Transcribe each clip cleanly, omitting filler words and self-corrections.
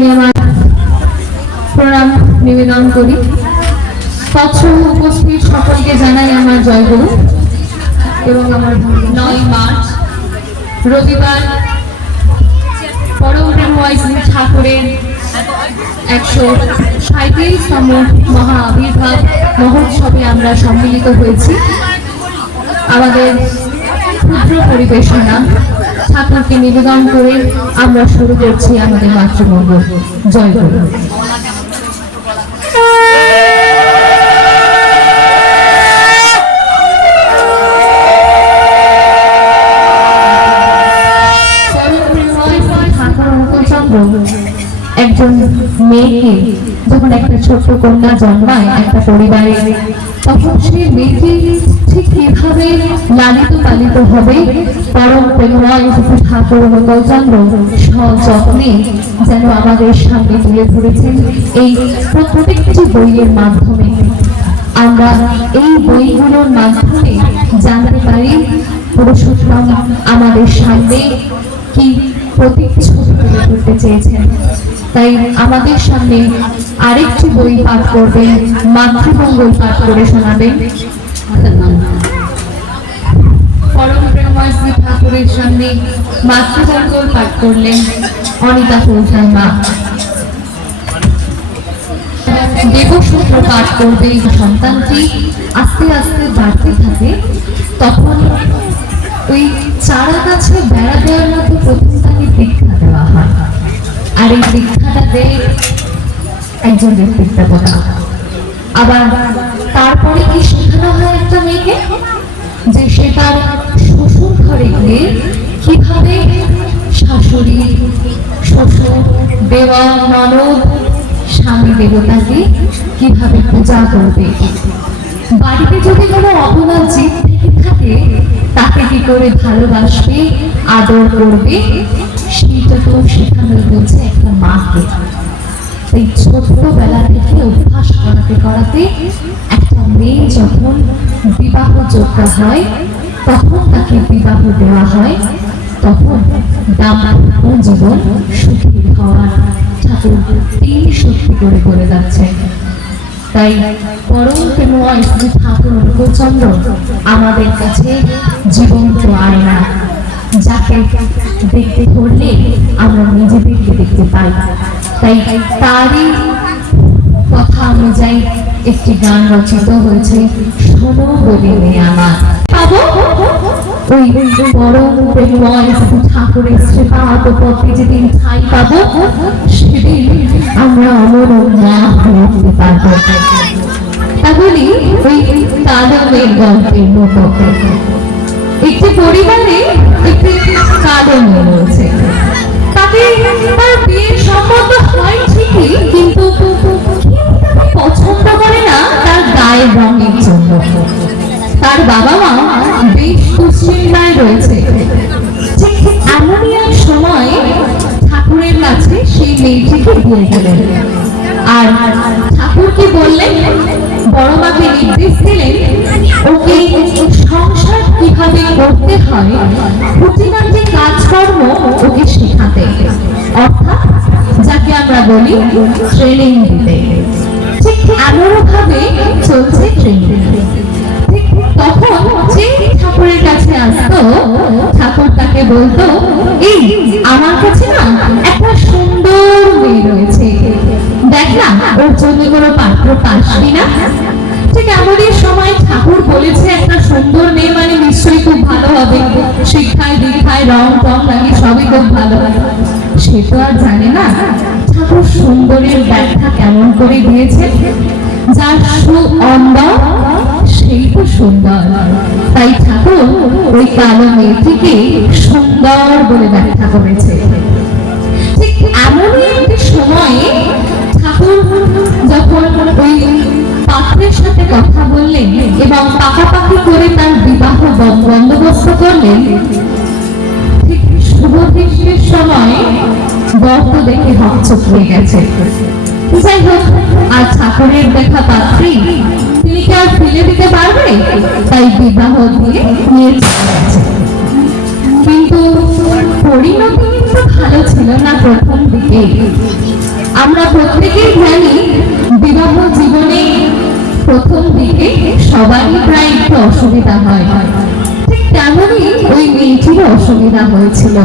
আমি আমার প্রণাম নিবেদন করি। তৎসহ উপস্থিত সকলকে জানাই আমার জয়গুরু এবং আমার 9 মার্চ রবিবার পরম প্রেমময় শ্রী ঠাকুরের 137তম মহা আবির্ভাব মহোৎসবে আমরা সম্মিলিত হয়েছি। আমাদের ক্ষুদ্র পরিবেশনা ঠাকুরকে নিবেদন করে আমরা শুরু করছি আমাদের মাতৃমঙ্গল। জয় গুরু। একজন মেয়েকে যখন একটা ছোট্ট কন্যা জন্মায় একটা পরিবারে, তখন সেই মেয়েকে ঠিক কিভাবে লালিত পালিত হবে পরম প্রেমময় ঠাকুর অনুকূলচন্দ্র সযত্নে যেন আমাদের সামনে তুলে ধরেছেন এই প্রত্যেকটি বইয়ের মাধ্যমে। আমরা এই বইগুলোর মাধ্যমে জানতে পারি পুরুষোত্তম আমাদের সামনে কি প্রতিচ্ছবি তুলে ধরতে চেয়েছেন। তাই আমাদের সামনে আরেকটি বই পাঠ করবেন, মাতৃমঙ্গল পাঠ করে শোনাবেন। পরম প্রেমময় শ্রী ঠাকুরের সামনে মাতৃমঙ্গল পাঠ করলেন অনিতা ফৌজার মা। দেবসূত্র পাঠ করবে সন্তানটি আস্তে আস্তে বাড়তে থাকে, তখন ওই চারা গাছে বেড়া দেওয়ার মতো প্রথম তাকে দীক্ষা দেওয়া হয়। আর এই দীক্ষাটা দেয় একজন ব্যক্তির দেবতা। আবার তারপরে কি শেখানো হয় একটা মেয়েকে যে সে তার শ্বশুর ঘরে গিয়ে কিভাবে শাশুড়ি, শ্বশুর, দেওয়া, ননদ, স্বামী দেবতাকে কিভাবে পূজা করবে। বাড়িতে যদি কোনো অপনা জীব থেকে থাকে তাকে কি করে ভালোবাসবে, আদর করবে, সেইটা তো শেখানো হয়েছে একটা মাকে। এই ছোট্টবেলা থেকে অভ্যাস করাতে করাতে একটা মেয়ে যখন বিবাহযোগ্য হয় তখন তাকে বিবাহ দেওয়া হয়, তখন দাম্পত্য জীবন সুখী হওয়ার ঠাকুর তিনি সত্যি করে বলে যাচ্ছে। তাই পরম প্রেমময় শ্রী ঠাকুর অনুকূলচন্দ্র আমাদের কাছে জীবন্ত আয়না, যাকে দেখতে ধরলে আমরা নিজেদেরকে দেখতে পাই। তাই তারই কথা অনুযায়ী একটি গান রচিত হয়েছে, শোনো বলে মেয়ে আমার। পাবো ওই পরম প্রেমময় শ্রী ঠাকুরের শ্রীপাদ পথে যেদিন ঠাঁই পাবো, সেদিন আমরা অমর মা হয়ে উঠতে পারবো। তাহলে ওই কালমের গল্পের মতো একটি পরিবারে একটি কালো মেয়ে রয়েছে। তাকে তার বিয়ের সম্বন্ধ হয় ঠিকই, কিন্তু পছন্দ করে না তার গায়ের রঙের জন্য। তার বাবা মা বেশ দুশ্চিন্তায় রয়েছে। ঠিক এমনই এক সময় ঠাকুরের কাছে সেই মেয়েটিকে দিয়ে গেলেন। আর ঠাকুর কি বললেন, বড় মাকে নির্দেশ দিলেন ওকে সংসার কিভাবে করতে হয়, খুঁটিনাটি কাজকর্ম ওকে শেখাতে, অর্থাৎ যাকে আমরা বলি ট্রেনিং দিতে। ঠিক এমনও ভাবে চলছে ট্রেনিং। তখন যে ঠাকুরের কাছে আসতো, ঠাকুর তাকে বলতো, এই আমার কাছে না একটা সুন্দর মেয়ে রয়েছে, দেখ না ওর জন্য কোনো পাত্র পাসবি না। ঠিক এমনই সময় ঠাকুর বলেছে একটা সুন্দর মেয়ে মানে নিশ্চয়ই খুব ভালো হবে, শিক্ষায় দীক্ষায় রং টং লাগে সবই খুব ভালো হবে। সে তো আর জানে না ঠাকুর সুন্দরের ব্যাখ্যা কেমন করে দিয়েছে। যার সুঅন্দ সেই তো সুন্দর। তাই ঠাকুর ওই কালো মেয়েটিকে সুন্দর বলে ব্যাখ্যা করেছে। ঠিক এমনই একটি সময়ে ঠাকুর যখন ওই পাত্রের সাথে কথা বললেন এবং পাকাপাকি করে তার বিবাহ বন্দোবস্ত করলেন, ঠিক শুভ দৃষ্টির সময় বর্ত দেখে হকচকিয়ে গেছে। যাই হোক, আর ঠাকুরের দেখা পাত্রী তিনি কি আর ফেলে দিতে পারবে, তাই বিবাহ দিয়ে নিয়ে চলে গেছে। কিন্তু পরিণতি কিন্তু ভালো ছিল না প্রথম দিকে। আমরা প্রত্যেকেই জানি বিবাহ জীবনে প্রথম দিকে সবারই প্রায় একটু অসুবিধা হয়, ঠিক তেমনই ওই মেয়েটিরও অসুবিধা হয়েছিল।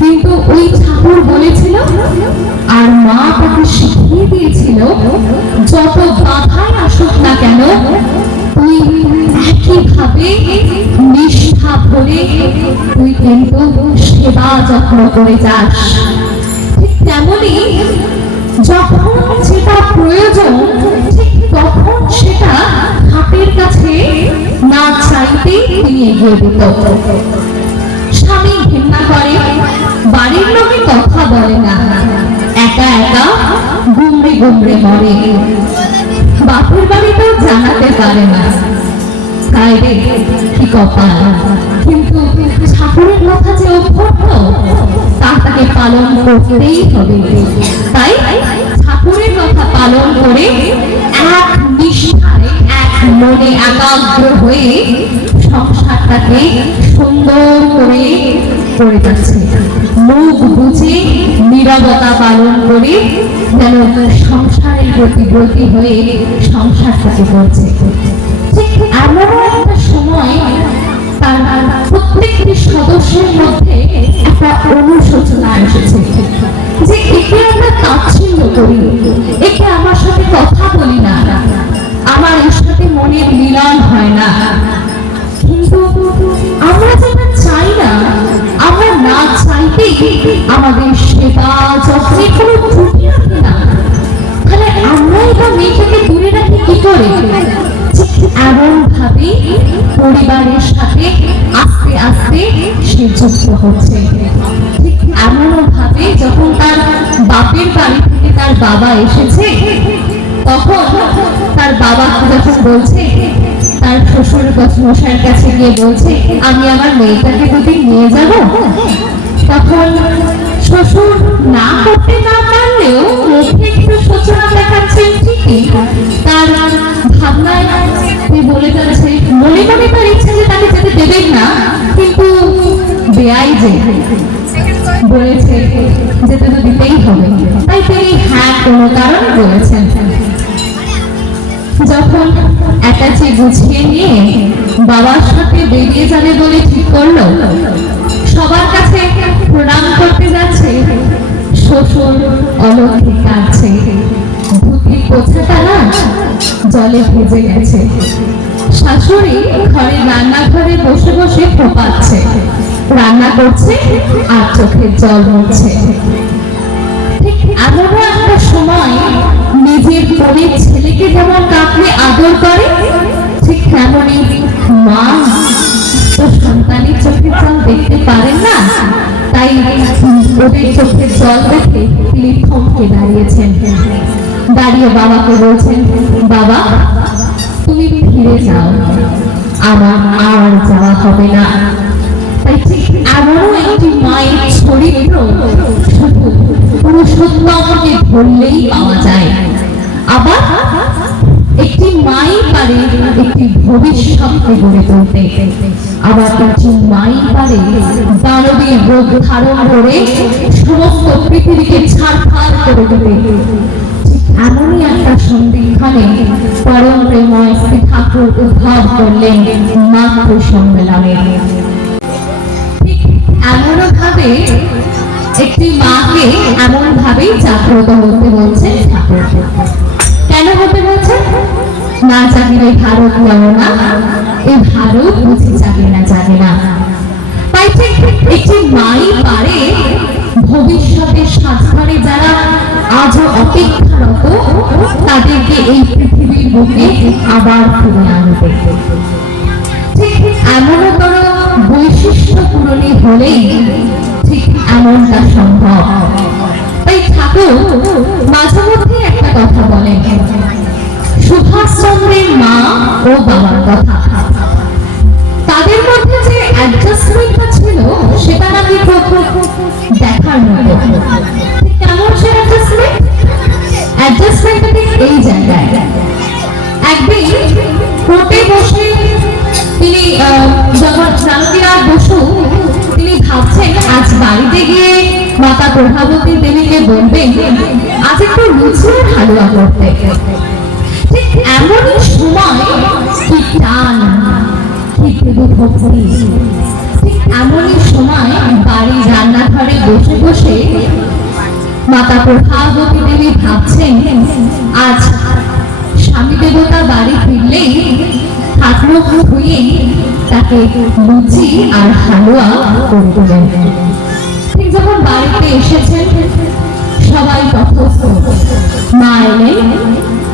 কিন্তু ওই ঠাকুর বলেছিল আর মা তাকে শিখিয়ে দিয়েছিল, যত বাধাই আসুক না কেন তুই একইভাবে নিষ্ঠা ভরে তুই কিন্তু সেবা যত্ন করে যাস। ঠিক তেমনি যখন যেটা প্রয়োজন ঠিক তখন সেটা হাতের কাছে না চাইতেই তিনি এগিয়ে দিত। স্বামী ঘৃণা করে, বাড়ির লোকে কথা বলে না, একা একা গুমড়ে গুমড়ে মরে, বাপের বাড়িতেও জানাতে পারে না। তাই রে কি কপাল। কিন্তু ঠাকুরের কথা যে অভ্যর্থ তা তাকে পালন করতেই হবে। তাই ঠাকুরের কথা পালন করে এক নিষ্ঠায় এক মনে একাগ্র হয়ে সংসারটাকে সুন্দর করে করে যাচ্ছে। মুখ বুঝে নীরবতা পালন করে যেন সংসারের প্রতিব্রতী হয়ে সংসারটাকে করছে। ঠিক এমনও একটা সময় তার প্রত্যেকটি সদস্যের মধ্যে একটা অনুশোচনা এসেছে যে একে আমরা তাচ্ছিল্য করি, একে আমার সাথে কথা বলি না, আমার এর সাথে মনের মিলন হয় না। কিন্তু আমরা যেটা চাই না, আমরা না চাইতেই আমাদের সেবা যত্নে কোনো ত্রুটি রাখি না, তাহলে আমরাই বা মেয়েটাকে দূরে রাখি কি করে? এমন ভাবে পরিবারের সাথে আস্তে আস্তে সে যুক্ত হচ্ছে। ঠিক এমন ভাবে যখন তার বাপের বাড়ি থেকে তার বাবা এসেছে, তখন তার বাবা যখন বলছে, তার শ্বশুর মশাইয়ের কাছে গিয়ে বলছে আমি আমার মেয়েটাকে দুদিন নিয়ে যাব, তখন শ্বশুর না করতে না পারলেও মুখে একটু সূচনা দেখাচ্ছেন ঠিকই, তার ভাবনায় বলে যাচ্ছে, মনে মনে তার ইচ্ছে যে তাকে যেতে দেবেন না, কিন্তু বেয়াই যে বলেছে যেতে তো দিতেই হবে, তাই তিনি হ্যাঁ কোনো কারণ বলেছেন। যখন অ্যাটাচি গুছিয়ে নিয়ে বাবার সাথে বেরিয়ে যাবে বলে ঠিক করলো, সবার কাছে প্রণাম করতে যাচ্ছে, শ্বশুর অলক্ষে কাটছে, ধুতির পোছাটা না জলে ভিজে গেছে, শাশুড়ি ঘরে রান্নাঘরে বসে বসে ফোপাচ্ছে, রান্না করছে আর চোখের জল মুছছে। ঠিক এমনও একটা সময় নিজের বোনের ছেলেকে যেমন কাঁপলে আদর করে, ঠিক তেমনই মা তো সন্তানের চোখের জল দেখতে পারেন না, তাই ওদের চোখের জল দেখে তিনি থমকে দাঁড়িয়েছেন। দাঁড়িয়ে বাবাকে বলছেন, বাবা তুমি ফিরে যাও, আমার আর যাওয়া হবে না। তাই ঠিক এমনও একটি মায়ের চরিত্র শুধু পুরুষোত্তমকে ধরলেই পাওয়া যায়। আবার একটি মাই পারে একটি ভবিষ্যৎকে গড়ে তুলতে, আবার একটি মাই পারে দানবীর রোগ ধারণ করে সমস্ত পৃথিবীকে ছাড়খাড় করে দিতে। এমনই একটা সন্ধিক্ষণে পরম প্রেমময় শ্রী ঠাকুর উদ্ভব করলেন মাতৃ সম্মেলনে। এমন ভাবে একটি মাকে এমন ভাবেই জাগ্রত হতে বলছেন ঠাকুর। কেন হতে বলছেন? না জাগিলে ভারত লও না, এই ভারত বুঝি জাগে না, জাগে না। তাই ঠিক একটি মাই পারে ভবিষ্যতের সাজঘরে যারা আজও অপেক্ষারত তাদেরকে এই পৃথিবীর বুকে আবার ফিরে আনতে। ঠিক এমনতর বৈশিষ্ট্য পূরণী হলেই ঠিক এমনটা সম্ভব। তাই ঠাকুর মাঝে মধ্যে একটা কথা বলেন, সুভাষচন্দ্রের মা ও বাবার কথা। তাদের মধ্যে যে অ্যাডজাস্টমেন্টটা ছিল সেটা নাকি দেখার মতো। কেমন সে অ্যাডজাস্টমেন্ট? অ্যাডজাস্টমেন্টটা ঠিক এই জায়গায়, একদিন কোর্টে বসে তিনি জগৎ জানকীনাথ বসু তিনি ভাবছেন আজ বাড়িতে গিয়ে মাতা প্রভাবতী দেবীকে বলবেন আজ একটু লুচি আর হালুয়া করতে। ঠিক এমনই সময় কি টান, কি দেবী ভক্তি, ঠিক এমনই সময় বাড়ি রান্নাঘরে বসে বসে মাতা প্রভাবতী দেবী ভাবছেন আজ স্বামী দেবতা বাড়ি ফিরলেই হাত মুখ ধুয়ে তাকে লুচি আর হালুয়া করে দেবেন। ঠিক যখন বাড়িতে এসেছেন সবাই তথস্থ, মা এলেন,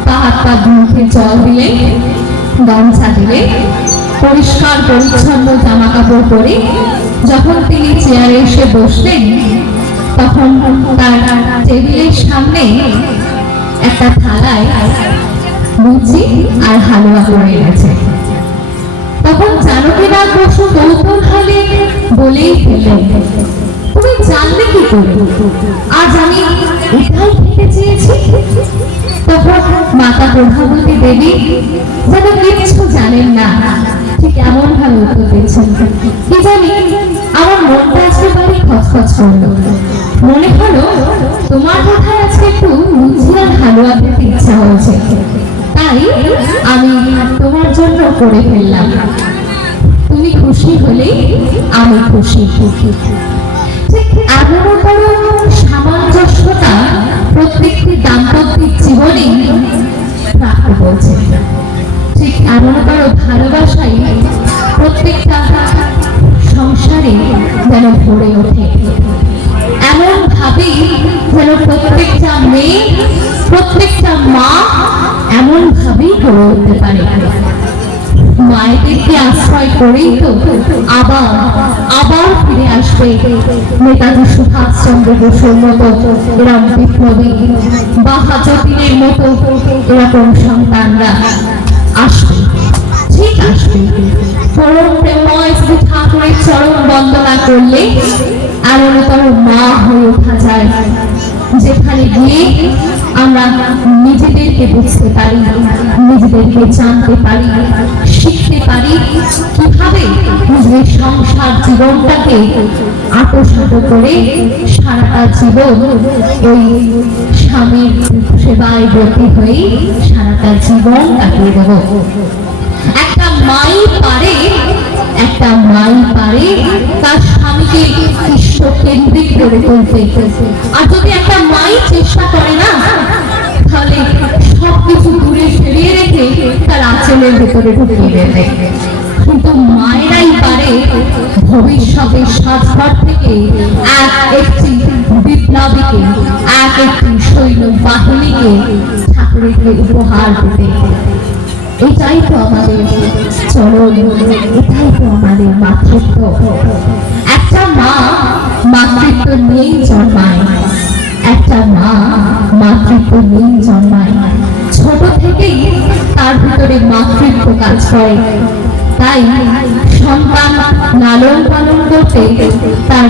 পা হাত পা মুখে জল দিলেন, গামছা দিলে, পরিষ্কার পরিচ্ছন্ন জামা কাপড় পরে যখন তিনি চেয়ারে এসে বসলেন তখন তার টেবিলের সামনে একটা থালায় লুচি আর হালুয়া করে গেছে। তখন জানকীনাথ বসু কৌতূহল হলে বলেই ফেললেন, তুমি জানলে কি করে আজ আমি এটাই খেতে চেয়েছি? তখন মাতা প্রভাবতী দেবী যেন কিছু জানেন না ঠিক এমন ভাবে উত্তর দিচ্ছেন, কি জানি আমার মনটা একেবারে খচখচ করলো, মনে হলো তোমার কথায় আজকে একটু লুচি আর হালুয়া খেতে ইচ্ছা হয়েছে, তাই আমি তোমার জন্য করে ফেললাম। তুমি খুশি হলে আমি খুশি। এমনও বড় সামঞ্জস্যতা প্রত্যেকটি দাম্পত্যিক জীবনে রাখতে বলছে। ঠিক এমন বড় ভালোবাসাই প্রত্যেকটা সংসারে যেন ভরে ওঠে। এমন ভাবেই যেন প্রত্যেকটা মেয়ে, প্রত্যেকটা মা এমন ভাবেই গড়ে উঠতে পারে। মায়েদেরকে আশ্রয় করেই তো আবার আবার ফিরে আসবে নেতাজি সুভাষচন্দ্র বসুর মতো এরকম বিপ্লবী, বাহাযতীনের মতো এরকম সন্তানরা আসবে, ঠিক আসবে। পরম প্রেমময় শ্রী ঠাকুরের চরণ বন্দনা করলে এমনতর মা হয়ে ওঠা যায়, যেখানে গিয়ে আমরা নিজেদেরকে বুঝতে পারি, নিজেদেরকে জানতে পারি, শিখতে পারি কিভাবে নিজের সংসার জীবনটাকে আঁটো করে সারাটা জীবন ওই স্বামীর সেবায় ব্রতী হয়ে সারাটা জীবন কাটিয়ে দেব। একটা মাই পারে, একটা মাই পারে তার স্বামীকে ঈশ্বর কেন্দ্রিক করে তুলতে। আর যদি একটা মাই চেষ্টা করে না, তাহলে সবকিছু দূরে সরিয়ে রেখে তার আঁচলের ভেতরে ঢুকিয়ে দেবে। কিন্তু মায়েরাই পারে ভবিষ্যতের সাজঘর থেকে এক একটি বিপ্লবীকে, এক একটি সৈন্য বাহিনীকে ঠাকুরকে উপহার দিতে। এটাই তো আমাদের চরণ, এটাই তো আমাদের মাতৃত্ব। একটা মা মাতৃত্ব নিয়েই জন্মায়, একটা মা মাতৃত্ব নিয়েই জন্মায়। ছোট থেকেই তার ভিতরে মাতৃত্ব কাজ করে, তাই সন্তান লালন পালন করতে তার